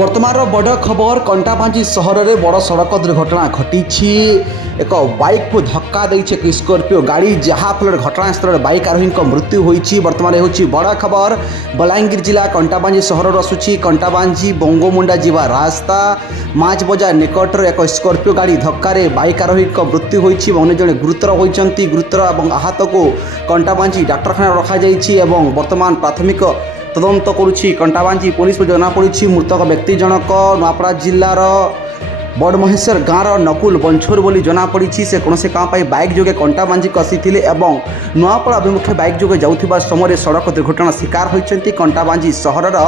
बर्तमान बड़ खबर कंटाबांजी सहर में बड़ सड़क दुर्घटना घटी। एक बाइक को धक्का देছে एक स्कॉर्पियो गाड़ी जहाँफल घटनास्थल बाइक आरोही मृत्यु होती। बर्तमान हूँ बड़ खबर बलांगीर जिला कंटाबांजी सहर आसूची। कंटाबांजी बंगोमुंडा जीवा रास्ता माछ बजार निकटर एक स्कॉर्पियो गाड़ी धक्के बाइक आरोही मृत्यु होती। अन्य जड़े गुरुतर होती। गुरुतर और आहत को कंटाबांजी डाक्तखाना रखा बर्तमान प्राथमिक तदंत करुछि कंटाबांजी पुलिस को जनापड़ी। मृतक व्यक्ति जनक नुआपड़ा जिलार बड़ महेश्वर गाँव नकुल बंछोर बोली जनापड़ी। से कौन काम बाइक जोगे कंटाबांजी को आसी नुआपड़ा अभिमुखे बाइक जोगे जाऊा समय सड़क दुर्घटना शिकार होती। कंटाबांजी सहर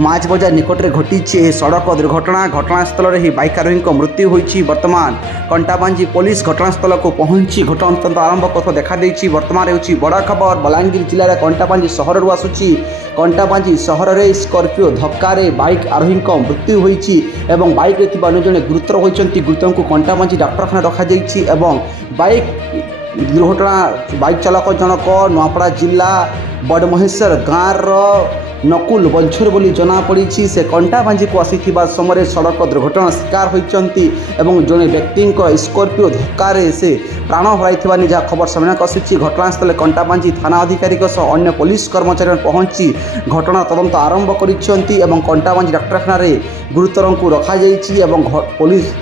माछ बजार निकट में घटी सड़क दुर्घटना। घटनास्थल ही बाइक आरोही मृत्यु होती। वर्तमान कंटाबांजी पुलिस घटनास्थल को पहुंची घटना तदंत आरंभ करता देखा। वर्तमान हूँ बड़ खबर बलांगीर जिले कंटाबांजी सहर आसूची। कंटाबांजी सहर में स्कॉर्पियो धक्के बाइक आरोही मृत्यु होती। बाइक में अन्य जड़े गुरुतर होती। गुरुतर को कंटाबांजी डाक्तखाना रखा। बाइक दुर्घटना बाइक चालक जनक नुआपड़ा जिला बड़ महेश्वर गाँव नकुल बंछोर बोली जनापड़ी। से कंटाबांजी को आसी समय सड़क दुर्घटना शिकार होती। जड़े व्यक्ति स्कॉर्पियो धक्के से प्राण हर जहाँ खबर सामना आसी। घटनास्थल कंटाबांजी थाना अधिकारी अन्य पुलिस कर्मचारी पहुंची घटना तदंत आरंभ कर कंटाबांजी डाक्तखाना गुरुतर को रखा। पुलिस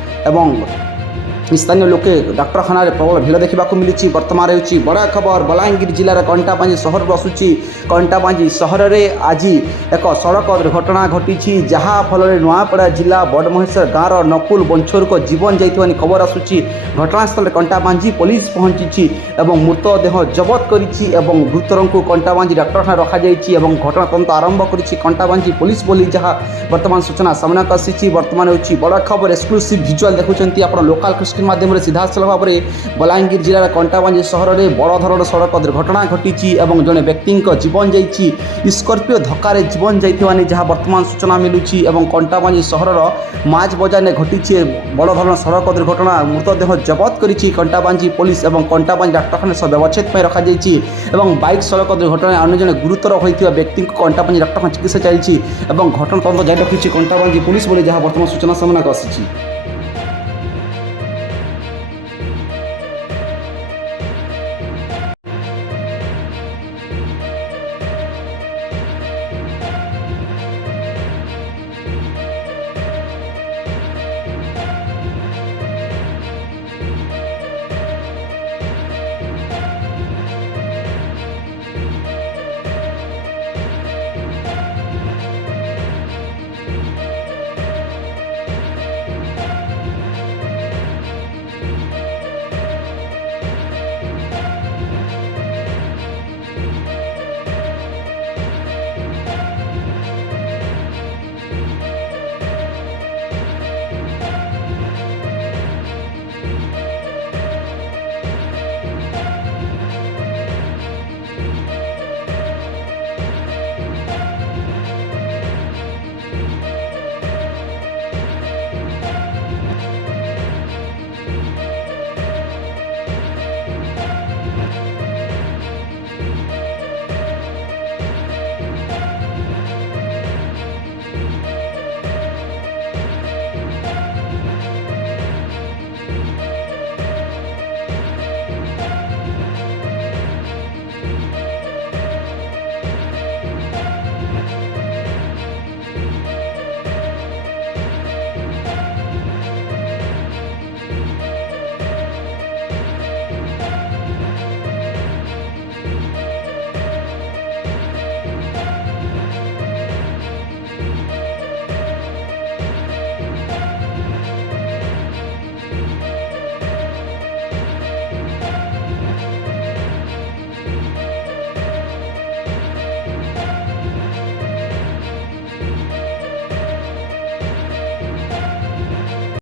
स्थानीय लोके डाक्तखाना प्रबल भिड़ देखा मिली। वर्तमान हूँ बड़ा खबर बलांगीर जिलार कंटाबांजी सहर आसूची। कंटाबांजी सहर में आज एक सड़क दुर्घटना घटी जहाँफल नुआपड़ा जिला बड़ महेश्वर गाँव नकुल बंछोर को जीवन जाइथिबानी खबर आसूची। घटनास्थल कंटाबांजी पुलिस पहुंची मृतदेह जबत करिछि। गुरुतर को कंटाबांजी डाक्तखाना रखा। घटना तदंत आरंभ करिछि कंटाबांजी पुलिस बोली जहाँ वर्तमान सूचना सामना आसी। वर्तमान हूँ बड़ खबर एक्सक्लूसिव भिजुआल देखुंत आप लोकाल माध्यम सीधा सलख भाव में बलांगीर जिलार कंटाबांजी सहर में बड़ धरण सड़क दुर्घटना घटी। जड़े व्यक्ति जीवन जाइए स्कॉर्पियो धक्के जीवन जाइए जहाँ वर्तमान सूचना मिलूँ। कंटाबांजी सहर माछ बजार ने घटी बड़ धरण सड़क दुर्घटना मृतदेह जबत करी कंटाबांजी पुलिस कंटाबांजी डाक्तखाना सह व्यवच्छेद रखा। बाइक सड़क दुर्घटना अन्य जड़े गुरुतर होता व्यक्ति कंटाबांजी डाक्तखाना चिकित्सा चली। घटना तदंत जारी रखी कंटाबांजी पुलिस बोली जहाँ वर्तमान सूचना सामना आसी।